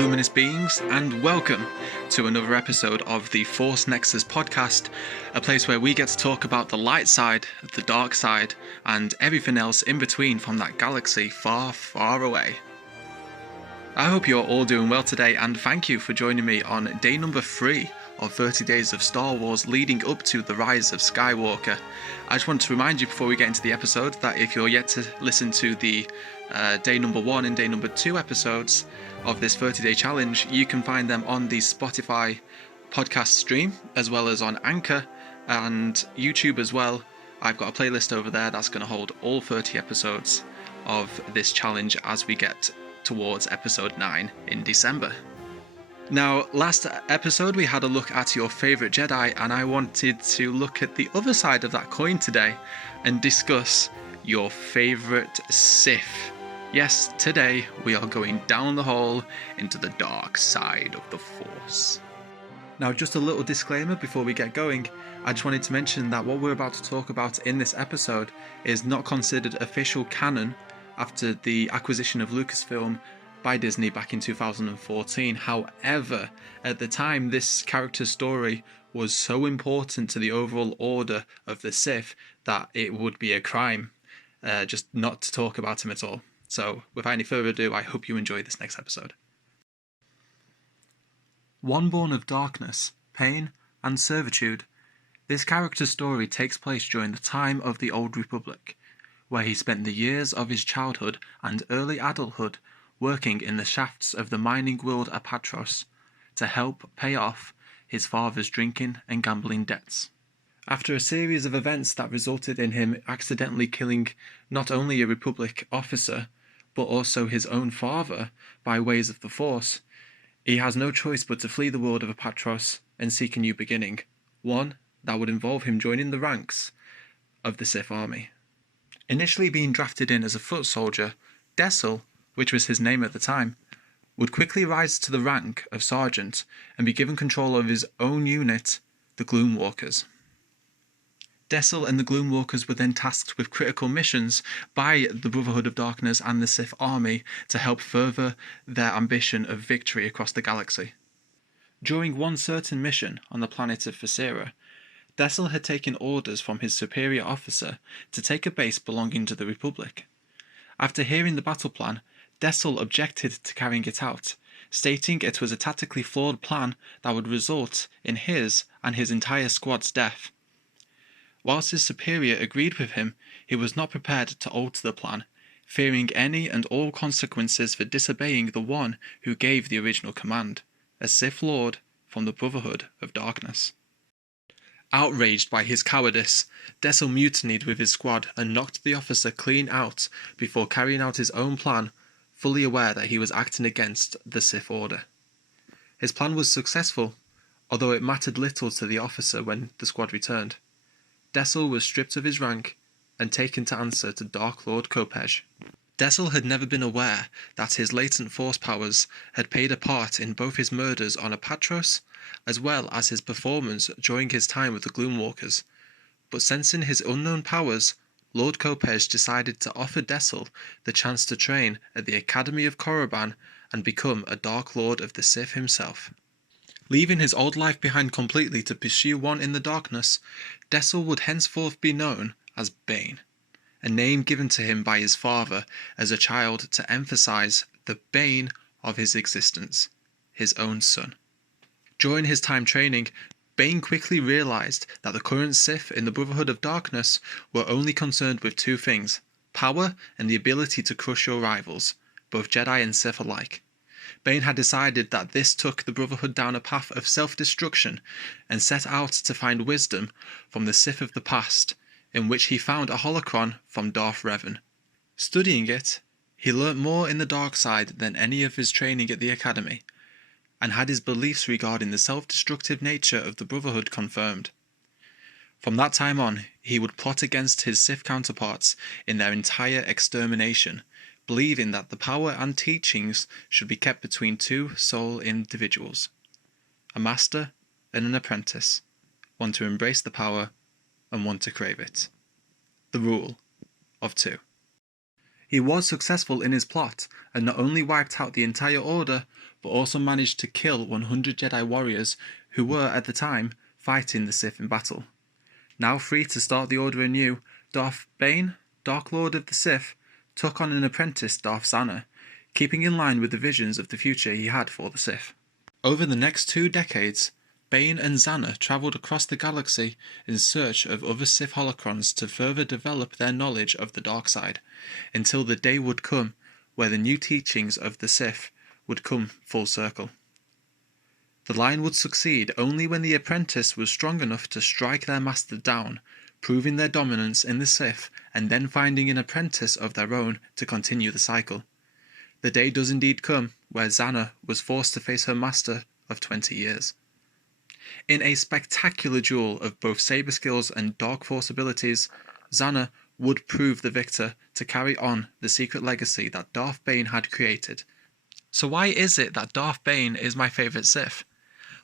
luminous beings, and welcome to another episode of the Force Nexus podcast, a place where we get to talk about the light side, the dark side, and everything else in between from that galaxy far, far away. I hope you're all doing well today, and thank you for joining me on day number 3 of 30 days of Star Wars leading up to the rise of Skywalker. I just want to remind you before we get into the episode that if you're yet to listen to the day number 1 and day number 2 episodes of this 30-day challenge, you can find them on the Spotify podcast stream, as well as on Anchor and YouTube as well. I've got a playlist over there that's going to hold all 30 episodes of this challenge as we get towards episode 9 in December. Now, last episode we had a look at your favourite Jedi, and I wanted to look at the other side of that coin today and discuss your favourite Sith. Yes, today we are going down the hole into the dark side of the Force. Now, just a little disclaimer before we get going. I just wanted to mention that what we're about to talk about in this episode is not considered official canon after the acquisition of Lucasfilm by Disney back in 2014. However, at the time, this character's story was so important to the overall order of the Sith that it would be a crime just not to talk about him at all. So, without any further ado, I hope you enjoy this next episode. One born of darkness, pain, and servitude, this character's story takes place during the time of the Old Republic, where he spent the years of his childhood and early adulthood working in the shafts of the mining world Apatros to help pay off his father's drinking and gambling debts. After a series of events that resulted in him accidentally killing not only a Republic officer, but also his own father by ways of the Force, he has no choice but to flee the world of Apatros and seek a new beginning, one that would involve him joining the ranks of the Sith army. Initially being drafted in as a foot soldier, Dessel, which was his name at the time, would quickly rise to the rank of sergeant and be given control of his own unit, the Gloomwalkers. Dessel and the Gloomwalkers were then tasked with critical missions by the Brotherhood of Darkness and the Sith army to help further their ambition of victory across the galaxy. During one certain mission on the planet of Thesera, Dessel had taken orders from his superior officer to take a base belonging to the Republic. After hearing the battle plan, Dessel objected to carrying it out, stating it was a tactically flawed plan that would result in his and his entire squad's death. Whilst his superior agreed with him, he was not prepared to alter the plan, fearing any and all consequences for disobeying the one who gave the original command, a Sith Lord from the Brotherhood of Darkness. Outraged by his cowardice, Dessel mutinied with his squad and knocked the officer clean out before carrying out his own plan, fully aware that he was acting against the Sith Order. His plan was successful, although it mattered little to the officer when the squad returned. Dessel was stripped of his rank and taken to answer to Dark Lord Kopej. Dessel had never been aware that his latent force powers had played a part in both his murders on Apatros as well as his performance during his time with the Gloomwalkers, but sensing his unknown powers, Lord Kopej decided to offer Dessel the chance to train at the Academy of Korriban and become a Dark Lord of the Sith himself. Leaving his old life behind completely to pursue one in the darkness, Dessel would henceforth be known as Bane, a name given to him by his father as a child to emphasize the bane of his existence, his own son. During his time training, Bane quickly realized that the current Sith in the Brotherhood of Darkness were only concerned with two things: power and the ability to crush your rivals, both Jedi and Sith alike. Bane had decided that this took the Brotherhood down a path of self-destruction and set out to find wisdom from the Sith of the past, in which he found a holocron from Darth Revan. Studying it, he learnt more in the dark side than any of his training at the Academy, and had his beliefs regarding the self-destructive nature of the Brotherhood confirmed. From that time on, he would plot against his Sith counterparts in their entire extermination, believing that the power and teachings should be kept between two sole individuals, a master and an apprentice, one to embrace the power and one to crave it. The rule of two. He was successful in his plot, and not only wiped out the entire Order, but also managed to kill 100 Jedi warriors who were, at the time, fighting the Sith in battle. Now free to start the Order anew, Darth Bane, Dark Lord of the Sith, took on an apprentice, Darth Zana, keeping in line with the visions of the future he had for the Sith. Over the next 2 decades, Bane and Zana travelled across the galaxy in search of other Sith holocrons to further develop their knowledge of the dark side, until the day would come where the new teachings of the Sith would come full circle. The line would succeed only when the apprentice was strong enough to strike their master down, proving their dominance in the Sith, and then finding an apprentice of their own to continue the cycle. The day does indeed come where Zana was forced to face her master of 20 years. In a spectacular duel of both saber skills and dark force abilities, Zana would prove the victor to carry on the secret legacy that Darth Bane had created. So why is it that Darth Bane is my favourite Sith?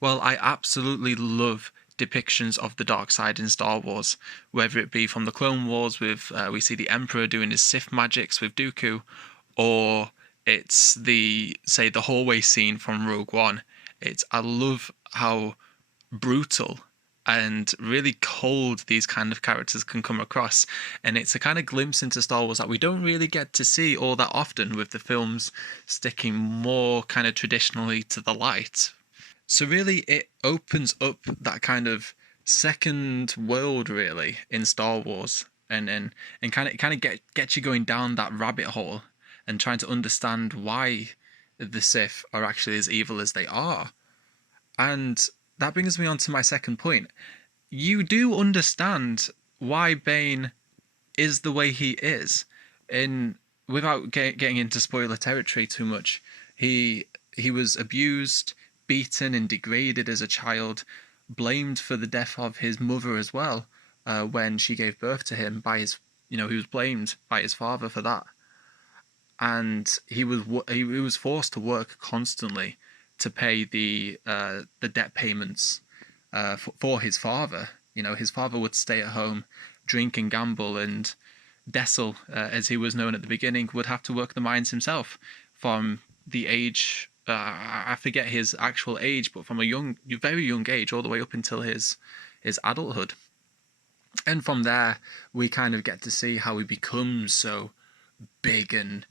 Well, I absolutely love depictions of the dark side in Star Wars, whether it be from the Clone Wars with we see the Emperor doing his Sith magics with Dooku, or it's the hallway scene from Rogue One. I love how brutal and really cold these kind of characters can come across, and it's a kind of glimpse into Star Wars that we don't really get to see all that often, with the films sticking more kind of traditionally to the light. So really it opens up that kind of second world really in Star Wars, and kind of gets you going down that rabbit hole and trying to understand why the Sith are actually as evil as they are. And that brings me on to my second point. You do understand why Bane is the way he is. Without getting into spoiler territory too much, he was abused, beaten and degraded as a child, blamed for the death of his mother as well, when she gave birth to him he was blamed by his father for that. And he was forced to work constantly to pay the debt payments for his father. His father would stay at home, drink and gamble, and Dessel, as he was known at the beginning, would have to work the mines himself from the age, I forget his actual age, but from a very young age all the way up until his adulthood. And from there, we kind of get to see how he becomes so big and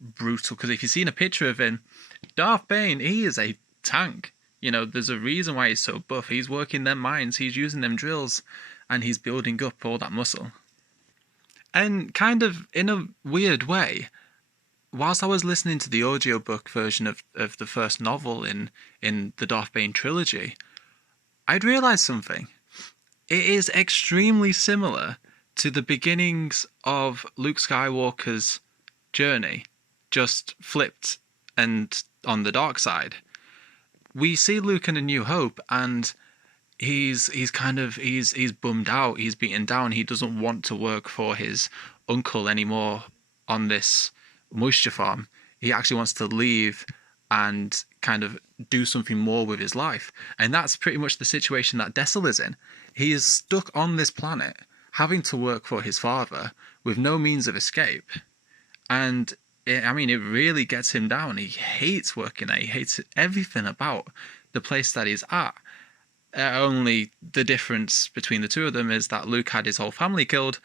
brutal. Because if you've seen a picture of him, Darth Bane, he is a tank. There's a reason why he's so buff. He's working them mines, he's using them drills, and he's building up all that muscle. And kind of in a weird way, whilst I was listening to the audiobook version of the first novel in the Darth Bane trilogy, I'd realised something. It is extremely similar to the beginnings of Luke Skywalker's journey, just flipped and on the dark side. We see Luke in A New Hope, and he's bummed out, he's beaten down, he doesn't want to work for his uncle anymore on this moisture farm. He actually wants to leave and kind of do something more with his life. And that's pretty much the situation that Dessel is in. He is stuck on this planet, having to work for his father with no means of escape. And it really gets him down. He hates working there. He hates everything about the place that he's at. Only the difference between the two of them is that Luke had his whole family killed,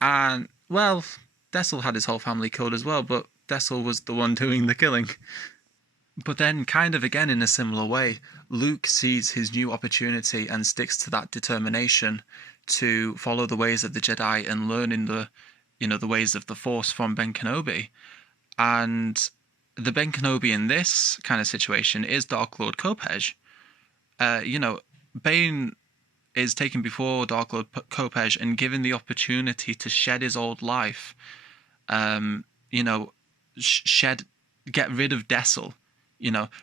and, well, Dessel had his whole family killed as well, but Dessel was the one doing the killing. But then, kind of again in a similar way, Luke sees his new opportunity and sticks to that determination to follow the ways of the Jedi and learn in the ways of the Force from Ben Kenobi. And the Ben Kenobi in this kind of situation is Dark Lord Kopej. Bane is taken before Dark Lord Kopej and given the opportunity to shed his old life, get rid of Dessel,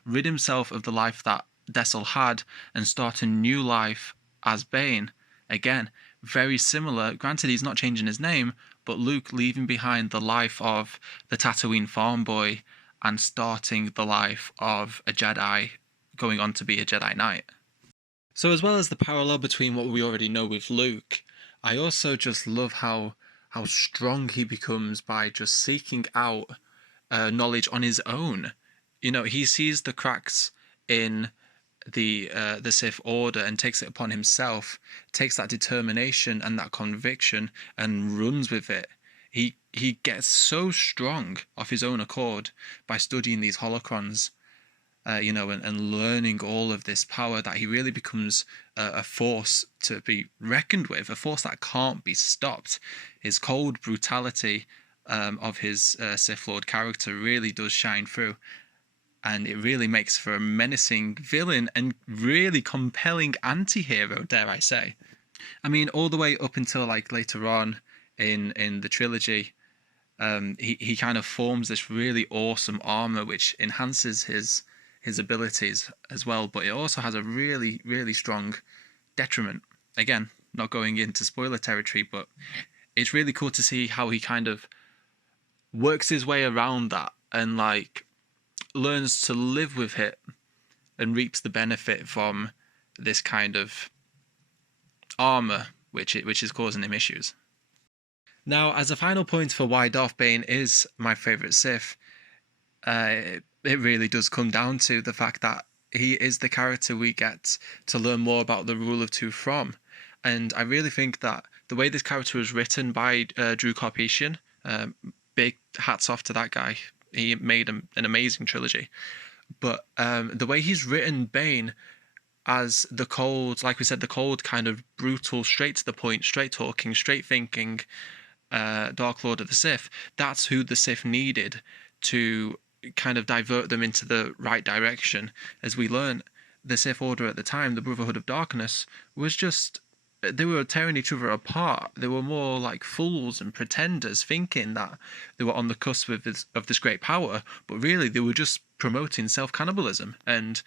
rid himself of the life that Dessel had and start a new life as Bane. Again, very similar. Granted, he's not changing his name, but Luke leaving behind the life of the Tatooine farm boy and starting the life of a Jedi, going on to be a Jedi Knight. So as well as the parallel between what we already know with Luke, I also just love how how strong he becomes by just seeking out knowledge on his own. You know, he sees the cracks in the Sith Order and takes it upon himself, takes that determination and that conviction and runs with it. He gets so strong of his own accord by studying these holocrons, and learning all of this power, that he really becomes a force to be reckoned with, a force that can't be stopped. His cold brutality of his Sith Lord character really does shine through, and it really makes for a menacing villain and really compelling anti-hero, dare I say. I mean, all the way up until like later on in the trilogy, he kind of forms this really awesome armor which enhances his abilities as well, but it also has a really, really strong detriment. Again, not going into spoiler territory, but it's really cool to see how he kind of works his way around that and like learns to live with it and reaps the benefit from this kind of armor which is causing him issues. Now, as a final point for why Darth Bane is my favorite Sith, it really does come down to the fact that he is the character we get to learn more about the Rule of Two from. And I really think that the way this character was written by Drew Karpyshyn, big hats off to that guy. He made an amazing trilogy. But the way he's written Bane as the cold, like we said, the cold kind of brutal, straight to the point, straight talking, straight thinking Dark Lord of the Sith, that's who the Sith needed to kind of divert them into the right direction. As we learn, the Sith Order at the time, the Brotherhood of Darkness, was just, they were tearing each other apart. They were more like fools and pretenders, thinking that they were on the cusp of this great power, but really they were just promoting self-cannibalism and,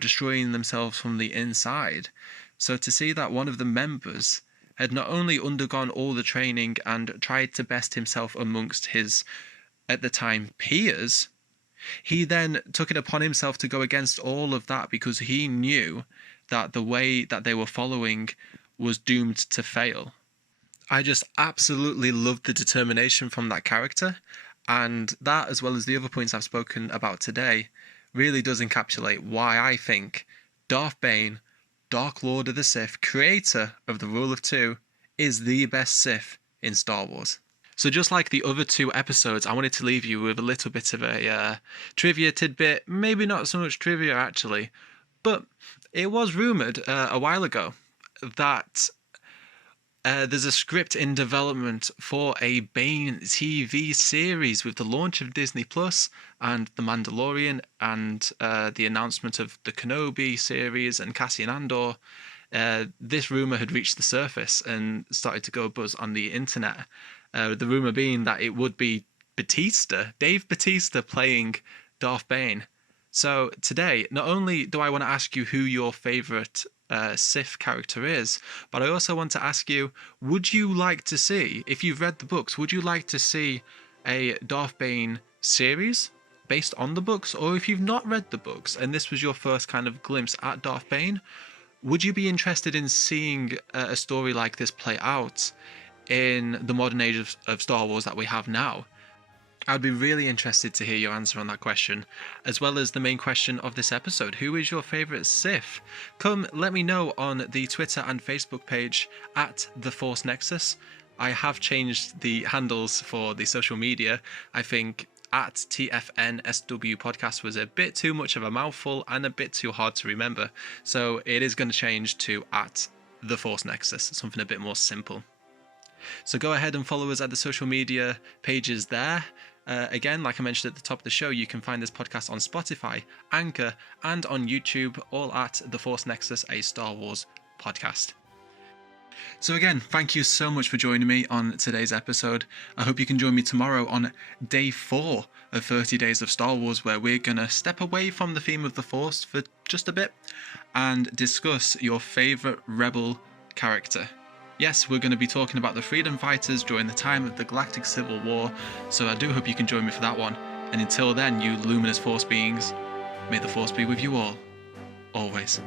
destroying themselves from the inside. So to see that one of the members had not only undergone all the training and tried to best himself amongst his, at the time, peers, he then took it upon himself to go against all of that because he knew that the way that they were following was doomed to fail. I just absolutely loved the determination from that character, and that, as well as the other points I've spoken about today, really does encapsulate why I think Darth Bane, Dark Lord of the Sith, creator of the Rule of Two, is the best Sith in Star Wars. So just like the other two episodes, I wanted to leave you with a little bit of a trivia tidbit. Maybe not so much trivia, actually. But it was rumoured a while ago that there's a script in development for a Bane TV series with the launch of Disney Plus and The Mandalorian and the announcement of the Kenobi series and Cassian Andor. This rumour had reached the surface and started to go buzz on the internet. The rumour being that it would be Dave Bautista playing Darth Bane. So today, not only do I want to ask you who your favourite Sith character is, but I also want to ask you, would you like to see, if you've read the books, would you like to see a Darth Bane series based on the books? Or if you've not read the books and this was your first kind of glimpse at Darth Bane, would you be interested in seeing a story like this play out in the modern age of Star Wars that we have now? I'd be really interested to hear your answer on that question, as well as the main question of this episode. Who is your favourite Sith? Come let me know on the Twitter and Facebook page at the Force Nexus. I have changed the handles for the social media. I think at TFNSW podcast was a bit too much of a mouthful and a bit too hard to remember. So it is going to change to at the Force Nexus, something a bit more simple. So go ahead and follow us at the social media pages there. Again, like I mentioned at the top of the show, you can find this podcast on Spotify, Anchor, and on YouTube, all at The Force Nexus, a Star Wars podcast. So again, thank you so much for joining me on today's episode. I hope you can join me tomorrow on day 4 of 30 Days of Star Wars, where we're going to step away from the theme of the Force for just a bit and discuss your favourite Rebel character. Yes, we're going to be talking about the freedom fighters during the time of the Galactic Civil War, so I do hope you can join me for that one. And until then, you luminous Force beings, may the Force be with you all, always.